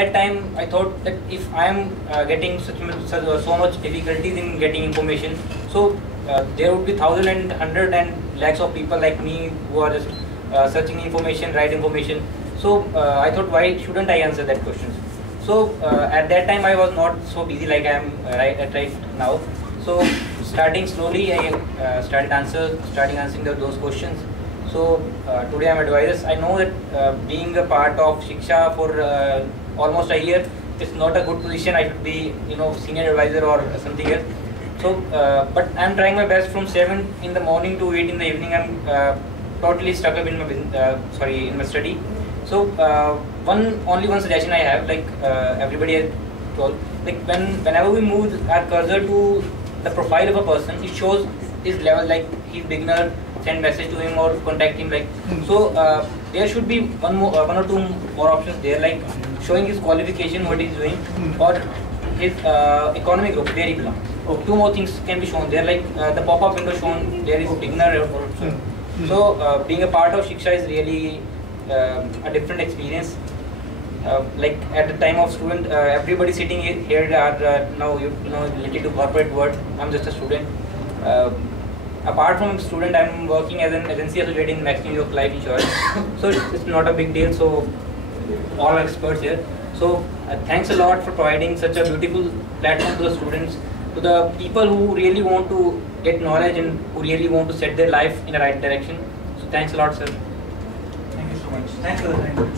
That time I thought that if I am getting so much difficulties in getting information, so there would be thousand and hundred and lakhs of people like me who are just searching information, right information. So I thought, why shouldn't I answer that question? So at that time I was not so busy like I am right now. So starting slowly, I starting answering those questions. So today I'm advisors. I know that being a part of Shiksha for almost a year is not a good position. I should be, senior advisor or something else. So, but I'm trying my best from 7 in the morning to 8 in the evening. I'm totally stuck up in my in my study. So only one suggestion I have, like everybody has told, like whenever we move our cursor to the profile of a person, it shows his level, like he's beginner, send message to him or contact him, like so there should be one or two more options there, like showing his qualification, what he's doing, or his economic group where he belongs. Two more things can be shown there, like the pop-up window shown there is beginner also. So being a part of Shiksha is really a different experience. Like at the time of student, everybody sitting here are now related to corporate world. I'm just a student. Apart from student, I'm working as an agency associate in Max New York Life Insurance. So it's not a big deal. So all are experts here. So thanks a lot for providing such a beautiful platform to the students, to the people who really want to get knowledge and who really want to set their life in the right direction. So thanks a lot, sir. Thank you so much. Thanks for the time.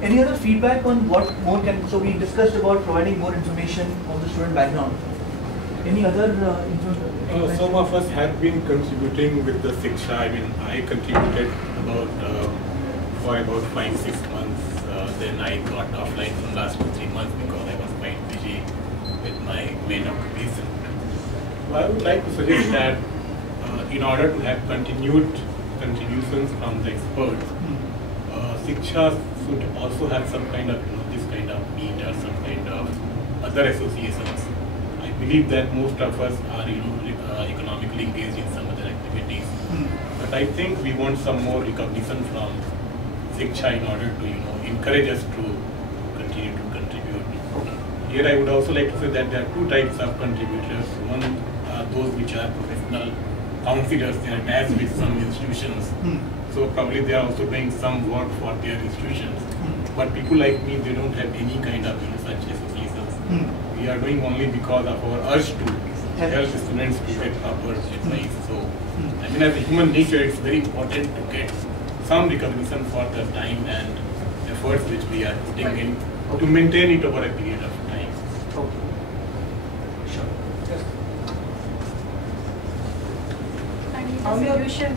Any other feedback on what more can? So we discussed about providing more information on the student background. Any other information? Some of us have been contributing with the Shiksha. I mean, I contributed for about 5-6 months. Then I got offline from last 2-3 months because I was quite busy with my main occupation. So I would like to suggest that in order to have contributions from the experts, Shiksha should also have some kind of this kind of meet or some kind of other associations. I believe that most of us are economically engaged in some other activities, but I think we want some more recognition from Shiksha in order to encourage us to continue to contribute. Here I would also like to say that there are two types of contributors. One are those which are professional counselors. They are attached with some institutions. So probably they are also doing some work for their institutions. But people like me, they don't have any kind of such associations. We are doing only because of our urge to help students to get proper advice. So I mean, as a human nature, it's very important to get some recognition for the time and efforts which we are putting in to maintain it over a period of time. Okay. Sure. Yes. I need a solution